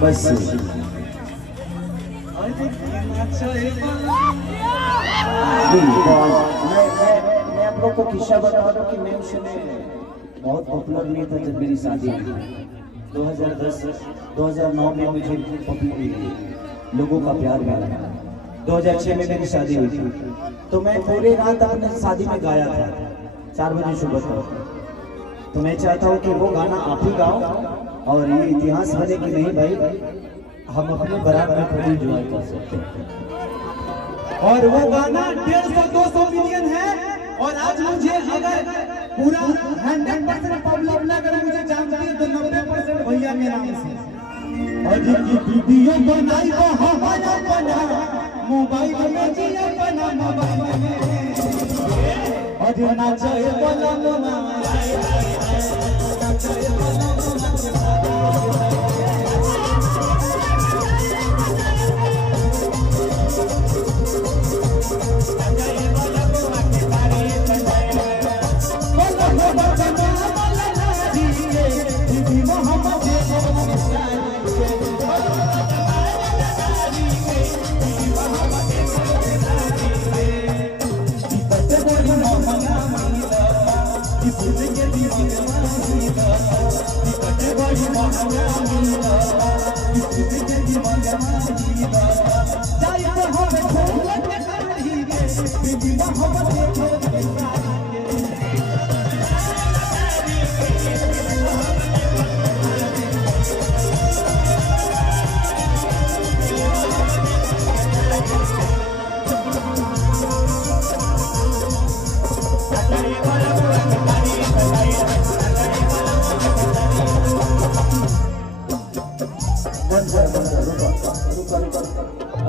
बस मैं आप लोग को किस्सा बता दूं कि मैं उस समय बहुत पॉपुलर नहीं था जब मेरी शादी हुई 2010-2009 में मुझे लोगों का प्यार मिला। 2006 में मेरी शादी हुई थी तो मैं पूरे रात अपने शादी में गाया था 4 बजे सुबह तक। तो मैं चाहता हूँ कि वो गाना आप ही गाओ और ये इतिहास बने कि नहीं भाई हम अपने बारात में खुद एंजॉय कर सकते हैं। और वो गाना 150-200 मिलियन है। और आज मुझे अगर पूरा 100% पब्लिक ना अगर मुझे जानती है तो 90% भैया के नाम से। और जिनकी वीडियो बनाई वो हमारा बना मोबाइल में जी अपना मोबाइल में और जो नाचे बोला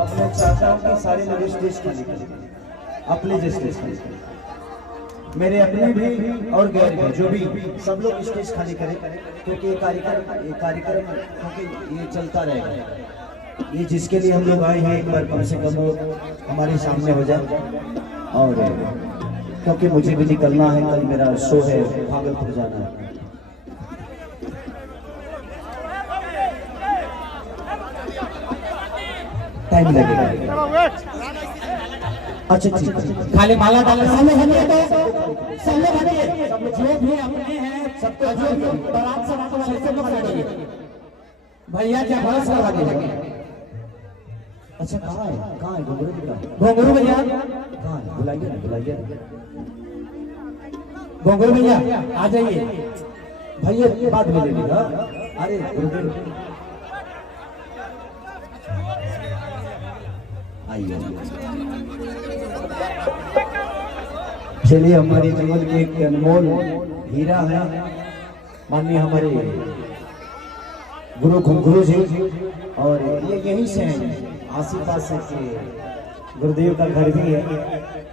अपने चाहता हूँ कि सारे लोग स्टेज खाली करें अपने स्टेज खाली करें, मेरे अपने भी और गैर भी जो भी सब लोग स्टेज खाली करें क्योंकि ये कार्यक्रम क्योंकि ये चलता रहेगा। ये जिसके लिए हम लोग आए हैं एक बार कम से कम वो हमारे सामने हो जाए। और क्योंकि मुझे भी निकलना है, कल मेरा शो है, भागलपुर जाना है। टाइम लगेगा। अच्छा ठीक है, खाली माला डालने सामने हटिए तो सामने हटिए जो भी अपने हैं सबको जो भी बारात से बात वाले से लोग हटिए भैया क्या बस करवा दीजिए। अच्छा कहाँ है घुंघरू भैया कहाँ है? बुलाइए घुंघरू भैया आ जाइए भैया बाद में ले लेगा। अरे गुरुदेव आइए। चलिए हमारे जीवन के एक अनमोल हीरा है माननीय हमारे गुरु घुंघरू जी और ये यहीं से हैं आस-पास के गुरुदेव का घर भी है।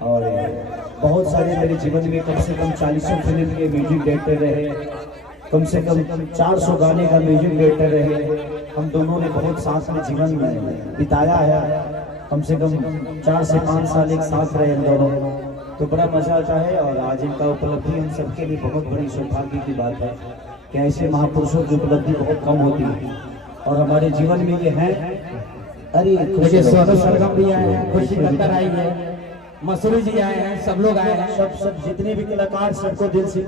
और बहुत सारे मेरे जीवन में कम से कम 40 फिल्म के म्यूजिक डायरेक्टर रहे, कम से कम 400 गाने का म्यूजिक डायरेक्टर रहे। हम दोनों ने बहुत साथ में जीवन में बिताया है, कम से कम 4 से 5 साल एक साथ रहे हम दोनों, तो बड़ा मजा आता है। और आज इनका उपलब्धि हम सबके लिए बहुत बड़ी सौभाग्य की बात है कि ऐसे महापुरुषों की उपलब्धि बहुत कम होती है और हमारे जीवन में ये है। अरे देखिए सोनू सरगम भी आए हैं, खुशी खट्टर आई है, मसूरी जी आए हैं, सब लोग आए हैं, सब जितने भी कलाकार सबको दिल से